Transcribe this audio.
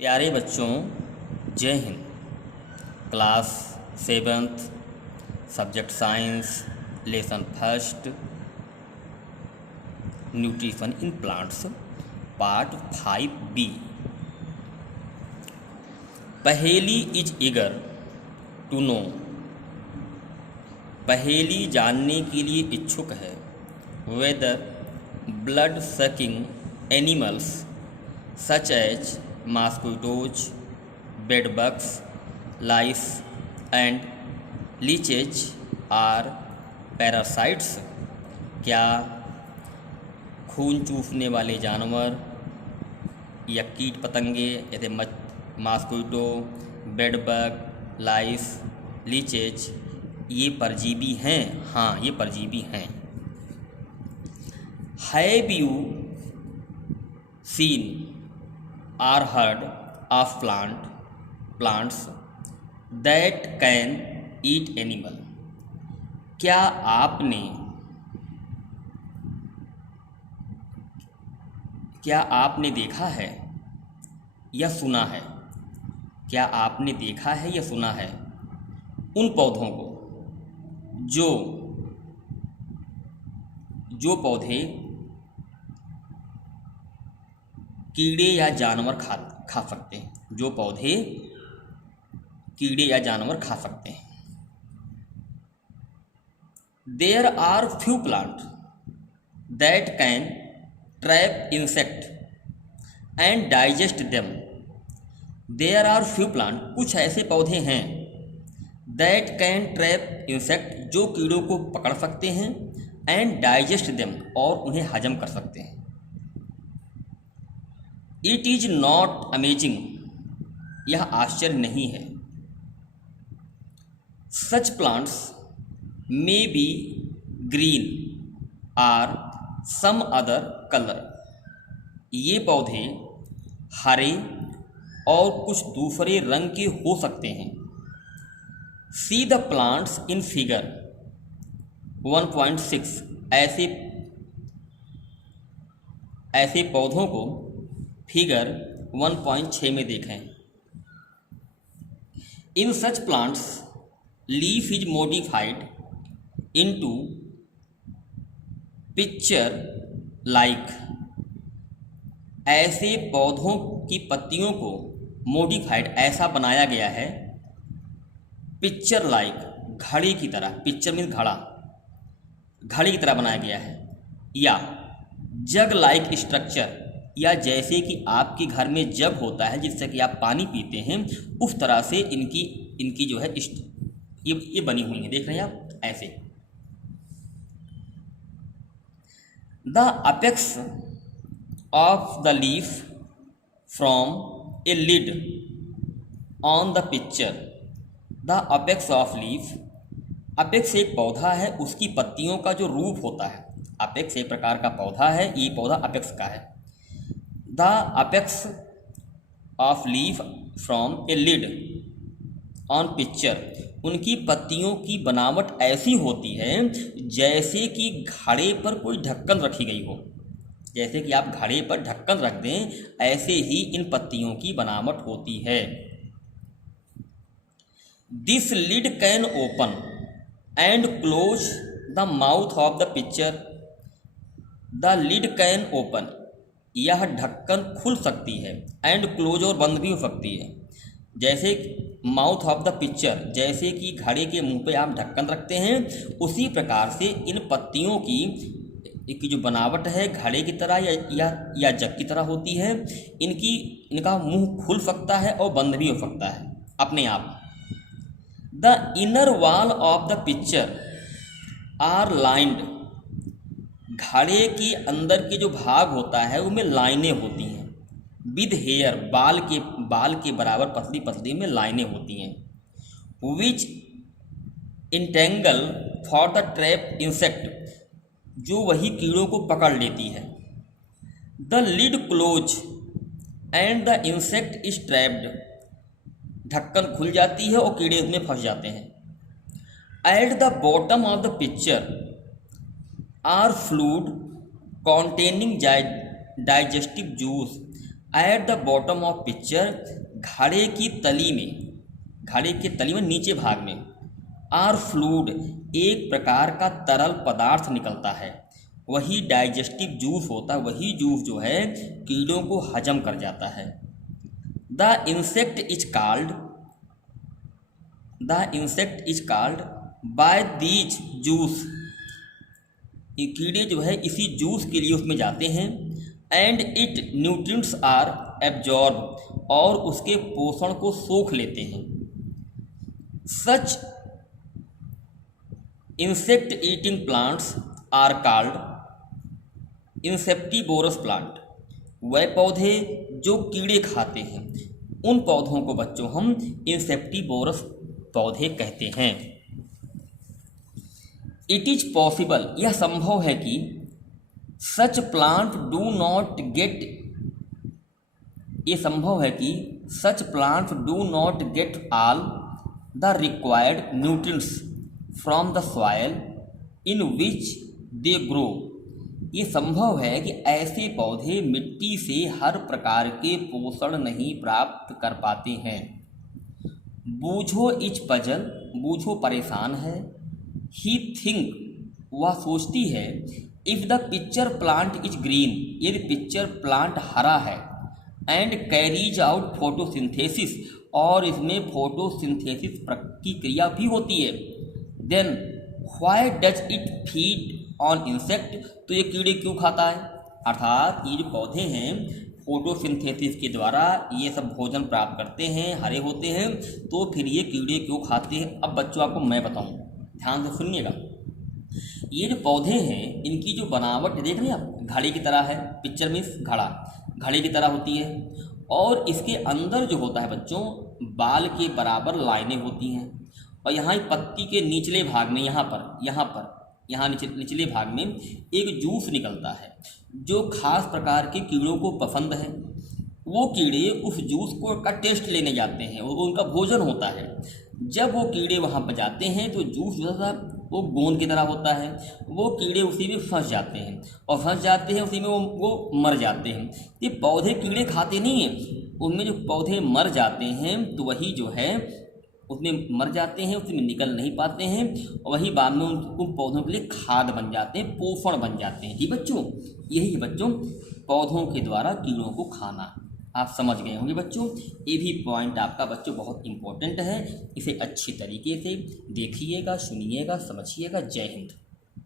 प्यारे बच्चों, जय Hind. Class seventh, subject science, lesson first, nutrition in plants, part 5B। पहेली इज ईगर टू नो। पहेली जानने के लिए इच्छुक है। Whether blood sucking animals such as mosquitoes, bedbugs, lice and leeches are parasites। क्या खून चूसने वाले जानवर या कीट पतंगे जैसे मॉस्किटो, बेडबग, लाइस, लीचेज ये परजीवी हैं? हाँ, ये परजीवी हैं। Have you seen or heard of plants that can eat animal। क्या आपने देखा है या सुना है? क्या आपने देखा है या सुना है उन पौधों को जो पौधे कीड़े या जानवर खा सकते हैं? जो पौधे कीड़े या जानवर खा सकते हैं। There are few plant that can trap insect and digest them. There are few plant, कुछ ऐसे पौधे हैं, दैट कैन ट्रैप इंसेक्ट, जो कीड़ों को पकड़ सकते हैं, एंड डाइजेस्ट देम, और उन्हें हजम कर सकते हैं। इट इज नॉट अमेजिंग, यह आश्चर्य नहीं है। Such plants may be green or some other colour. ये पौधे हरे और कुछ दूसरे रंग के हो सकते हैं। See the plants in figure 1.6। ऐसे पौधों को फिगर 1.6 में देखें। In such plants leaf is modified into pitcher like. ऐसे पौधों की पत्तियों को मॉडिफाइड, ऐसा बनाया गया है, पिक्चर लाइक, घड़ी की तरह। पिक्चर मीन्स घड़ा, घड़ी की तरह बनाया गया है। या जग लाइक स्ट्रक्चर, या जैसे कि आपके घर में जग होता है जिससे कि आप पानी पीते हैं, उस तरह से इनकी जो है ये बनी हुई है। देख रहे हैं आप, ऐसे। The apex of the leaf from a lid on the pitcher. The apex of leaf, apex एक पौधा है, उसकी पत्तियों का जो रूप होता है। अपेक्स एक प्रकार का पौधा है, ये पौधा अपेक्स का है। The apex of leaf from a lid on pitcher, उनकी पत्तियों की बनावट ऐसी होती है जैसे कि घड़े पर कोई ढक्कन रखी गई हो। जैसे कि आप घड़े पर ढक्कन रख दें, ऐसे ही इन पत्तियों की बनावट होती है। This lid can open and close the mouth of the pitcher. The lid can open, यह ढक्कन खुल सकती है, एंड क्लोज, और बंद भी हो सकती है। जैसे माउथ ऑफ द पिक्चर, जैसे कि घड़े के मुंह पे आप ढक्कन रखते हैं, उसी प्रकार से इन पत्तियों की जो बनावट है घड़े की तरह या जग की तरह होती है। इनका मुंह खुल सकता है और बंद भी हो सकता है अपने आप। The inner wall of the pitcher are lined, घड़े के अंदर के जो भाग होता है उनमें लाइनें होती हैं। विद हेयर, बाल के बराबर पतली पतली में लाइनें होती हैं। Which entangle for the trap insect, जो वही कीड़ों को पकड़ लेती है। The lid close and the insect is trapped, ढक्कन खुल जाती है और कीड़े उसमें फंस जाते हैं। At the bottom of the pitcher are fluid containing digestive juice, at the bottom of pitcher, घड़े की तली में नीचे भाग में, आर फ्लूड, एक प्रकार का तरल पदार्थ निकलता है, वही डाइजेस्टिव जूस होता है, वही जूस जो है कीड़ों को हजम कर जाता है। The insect is called by these juice, ये कीड़े जो है इसी जूस के लिए उसमें जाते हैं। And it nutrients are absorb, और उसके पोषण को सोख लेते हैं। Such insect eating plants are called insectivorous plant, वह पौधे जो कीड़े खाते हैं उन पौधों को बच्चों हम इंसेप्टिवोरस पौधे कहते हैं। इट इज पॉसिबल, यह संभव है कि such plant do not get, ये संभव है कि such plant do not get all the required nutrients from the soil in which they grow, ये संभव है कि ऐसे पौधे मिट्टी से हर प्रकार के पोषण नहीं प्राप्त कर पाते हैं। बूझो इच पजल, बूझो परेशान है। ही थिंक, वह सोचती है। If the pitcher plant is green, यदि पिक्चर प्लांट हरा है, एंड कैरीज आउट फोटोसिंथेसिस, और इसमें फोटोसिंथेसिस की क्रिया भी होती है, then why does it feed on insect, तो ये कीड़े क्यों खाता है। अर्थात ये जो पौधे हैं फोटोसिंथेसिस के द्वारा ये सब भोजन प्राप्त करते हैं, हरे होते हैं, तो फिर ये कीड़े क्यों खाते हैं। अब बच्चों आपको मैं बताऊं, ध्यान से सुनिएगा। ये जो पौधे हैं इनकी जो बनावट देख रहे हैं आप, घड़े की तरह है, पिक्चर में घड़े की तरह होती है, और इसके अंदर जो होता है बच्चों बाल के बराबर लाइनें होती हैं, और यहाँ पत्ती के निचले भाग में यहाँ निचले भाग में एक जूस निकलता है जो खास प्रकार के कीड़ों को पसंद है। वो कीड़े उस जूस का टेस्ट लेने जाते हैं, वो उनका भोजन होता है। जब वो कीड़े वहाँ पर जाते हैं तो जूस जो सा वो गोंद की तरह होता है, वो कीड़े उसी में फंस जाते हैं, और फंस जाते हैं उसी में वो मर जाते हैं। ये पौधे कीड़े खाते नहीं हैं, उनमें जो पौधे मर जाते हैं तो वही जो है उसमें मर जाते हैं, उसमें निकल नहीं पाते हैं, और वही बाद में उन पौधों के लिए खाद बन जाते हैं, पोषण बन जाते हैं। ठीक बच्चों, यही बच्चों पौधों के द्वारा कीड़ों को खाना। आप समझ गए होंगे बच्चों, ये भी पॉइंट आपका बच्चों बहुत इंपॉर्टेंट है, इसे अच्छी तरीके से देखिएगा, सुनिएगा, समझिएगा। जय हिंद।